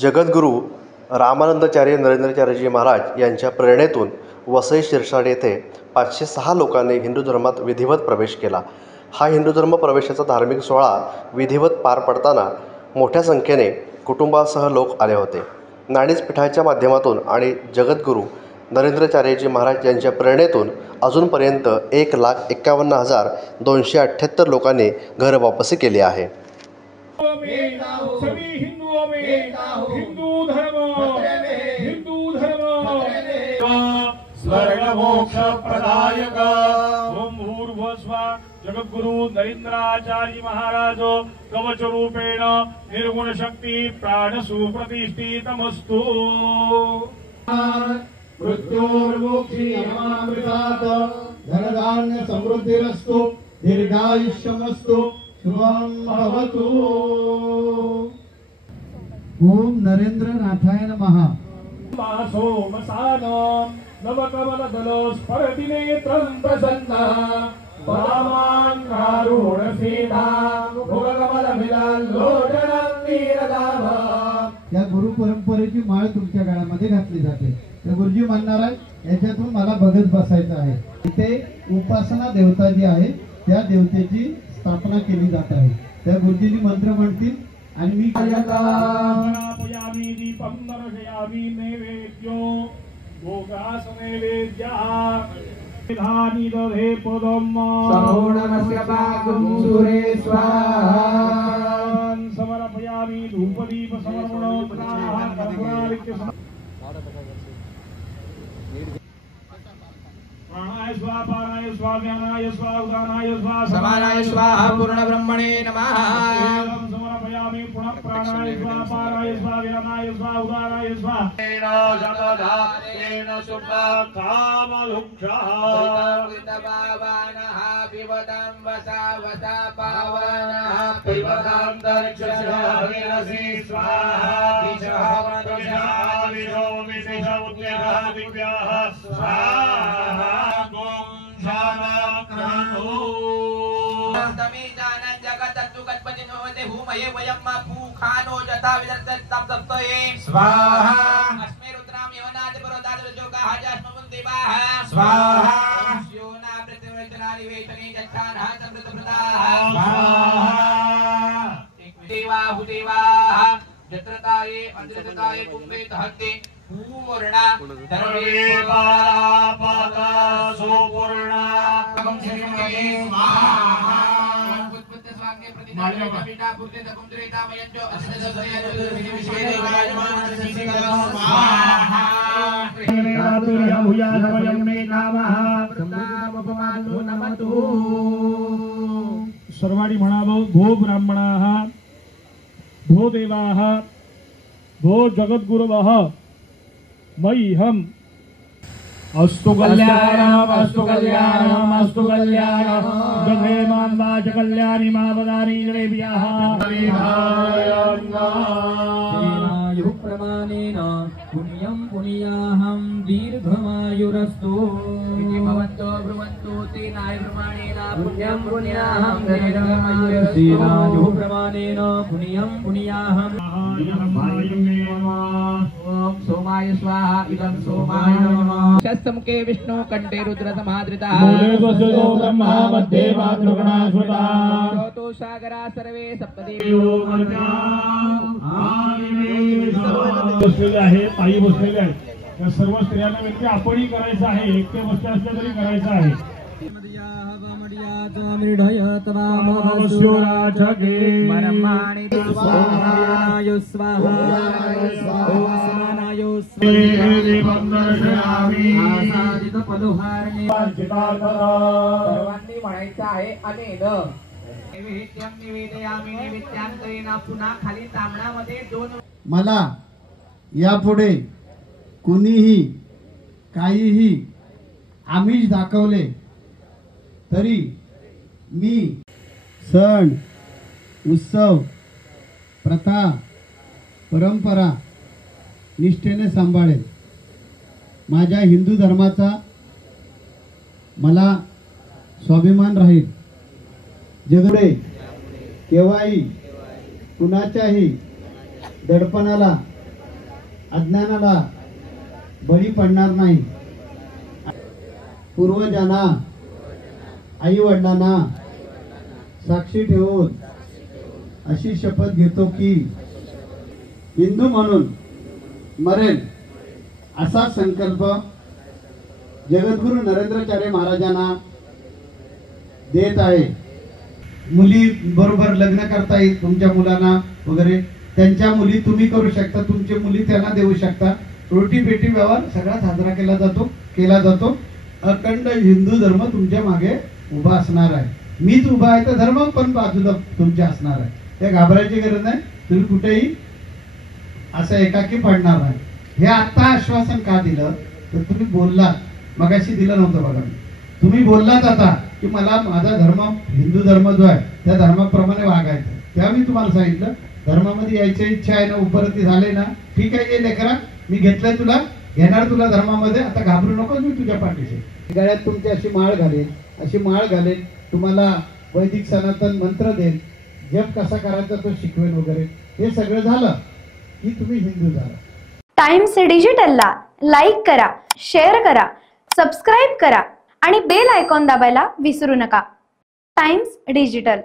जगद्गुरू रामानंदाचार्य नरेंद्राचार्यजी महाराज यांच्या प्रेरणेतून वसई शिरसाट येथे 506 लोकांनी हिंदू धर्मात विधिवत प्रवेश केला. हा हिंदू धर्म प्रवेशाचा धार्मिक सोहळा विधिवत पार पडताना मोठ्या संख्येने कुटुंबासह लोक आले होते. नाणीज पीठाच्या माध्यमातून आणि जगद्गुरू नरेंद्राचार्यजी महाराज यांच्या प्रेरणेतून अजूनपर्यंत 1,51,278 लोकांनी घर वापसी केली आहे. जगद्गुरु नरेंद्राचार्य महाराज कवच रूपेण निर्गुण शक्ति प्राण सुप्रतिष्ठितमस्तु. मृत्योर्मोक्षीयमामृतात् धनधान्य समृद्धिरस्तु दीर्घायुष्यमस्तु शुभं भवतु. ओम नरेंद्रनाथाय नमः. सोमसान नवकमलदल स्फरतिनेत्रं प्रसन्ना पदामान्नारूढ सीता मुखकमलमिलल्लोचनं वीरदाभा. या गुरु परंपरेची माळ तुमच्या गळ्यामध्ये घातली जाते. तर गुरुजी म्हणणार आहे याच्यातून मला बघत बसायचं आहे. इथे उपासना देवता जी आहे त्या देवतेची स्थापना केली जात आहे. त्या गुरुजींनी मंत्र म्हणतील आणि मी दीपं दर्शयामि नैवेद्यो भोगास नैवेद्यः धानी दधे पदम सर्वोणमस्य पाकं सूरे स्वाहा. समर्पयामि धूपदीप समर्पणं कर्पूरादित्य प्राणाय स्वाहा पानाय स्वाहा ज्ञानाय स्वाहा उदानाय स्वाहा समानाय स्वाहा पूर्ण ब्रह्मणे नमः. समर्पयामि पुनः प्राणाय स्वाहा पानाय स्वाहा ज्ञानाय स्वाहा उदानाय स्वाहा. तेन शुभकामलुक्षः कृतभावानः पिबतां वसा वसा पावनः पिबतां दर्शयामि स्वाहा. दिशः दिशो विशेष उद्यः दिव्याः स्वाहा. तमे जानन् जगत्तु गणपति नमते भूमये वयं भूखानो यथा विदर्शतं सप्तये स्वाहा. अस्मे रुद्रां यवनाद परोदाद जोगा हाजास्मं देवाः स्वाहा. योना प्रतिवचनानि वेतने जच्छानः समृद्धप्रदाः स्वाहा. देवा हुदेवाः जत्रताये अंधरताये कुम्भे दहते पूर्णा सर्वे पापाका सुपूर्णा. स्वाहा. उत्पत्त स्वांगे प्रतिष्ठा पिता पूर्ते तकुंद्रेता मयंजो अस्मदसयजो विशेषे विराजमान सिंहः स्वाहा. नातुर्य भूया समयं मे नामः प्रतापपमानो नमतु. सर्वाणि म्हणावं. भो ब्राह्मणाः भो देवाः भो जगद्गुरवः मह्यम् अस्तु कल्याणम् अस्तु कल्याणम् अस्तु कल्याणम्. जघे मां वाच कल्याणि मावदानि जनेभ्यः. तेनायुः प्रमाणेन पुण्यं पुण्याहं दीर्घमायुरस्तु. इति भवन्तो ब्रुवन्तु तेनाय प्रमाणेन पुण्यं पुण्याहं दीर्घमायुरस्तु. तेनायुः प्रमाणेन पुण्यं पुण्याहं. ओम सोमाय स्वाहा. इदं सोमाय नमः. शस्तमुखे विष्णु कंठे रुद्र समादृतः. ब्रह्मा मध्ये मातृगणा सुता. चौतो सागरा सर्वे सप्तदेव. बसलेले आहे पायी बसलेले आहे. त्या सर्व स्त्रियांना विनंती आपणही करायचं आहे. एकटे बसले असले तरी करायचं आहे. सर्वांनी म्हणायचं आहे अनेन नैवेद्यं निवेदयामि. नैवेद्यांतरेण पुन्हा खाली तांबणामध्ये 2 मला यापुढे कुणीही काहीही आमिष दाखवले तरी मी सण उत्सव प्रथा परंपरा निष्ठेने सांभाळेल. माझ्या हिंदू धर्माचा मला स्वाभिमान राहील. जगडे केव्हाही कुणाच्याही दडपणाला अज्ञानाला बळी पडणार नाही, पूर्वजांना आई वडिलांना साक्षी ठेवून अशी शपथ घेतो की हिंदू म्हणून मरेल असा संकल्प जगद्गुरु नरेंद्राचार्य महाराजांना देत आहे. मुली बरोबर लग्न करता येईल तुमच्या मुलांना वगैरे, त्यांच्या मुली तुम्ही करू शकता, तुमची मुली त्यांना देऊ शकता. रोटी पेटी व्यवहार सगळा साजरा केला जातो. अखंड हिंदू धर्म तुमच्या मागे उभा असणार आहे. मीच उभा आहे तर धर्म पण बाजूला तुमच्या असणार आहे. ते घाबरायची गरज नाही. तुम्ही कुठेही असं एकाकी पडणार नाही. हे आता आश्वासन का दिलं तर तुम्ही बोललात, मगाशी दिलं नव्हतं बघा. तुम्ही बोललात आता की मला माझा धर्म हिंदू धर्म जो आहे त्या धर्माप्रमाणे वागायचं. तेव्हा मी तुम्हाला सांगितलं धर्मामध्ये यायची इच्छा आहे ना, उपरती झाले ना, ठीक आहे ये लेकरा, मी घेतलंय तुला, घेणार तुला धर्मामध्ये, आता घाबरू नको, मी तुझ्या पाठीशी. गळ्यात तुमची अशी माळ घालेल, तुम्हाला वैदिक सनातन मंत्र देईल, जप कसा करायचा तो शिकवेल वगैरे. हे सगळं झालं की तुम्ही हिंदू झाला. टाइम्स डिजिटलला लाईक करा, शेअर करा, सबस्क्राईब करा आणि बेल आयकॉन दाबायला विसरू नका. Times digital.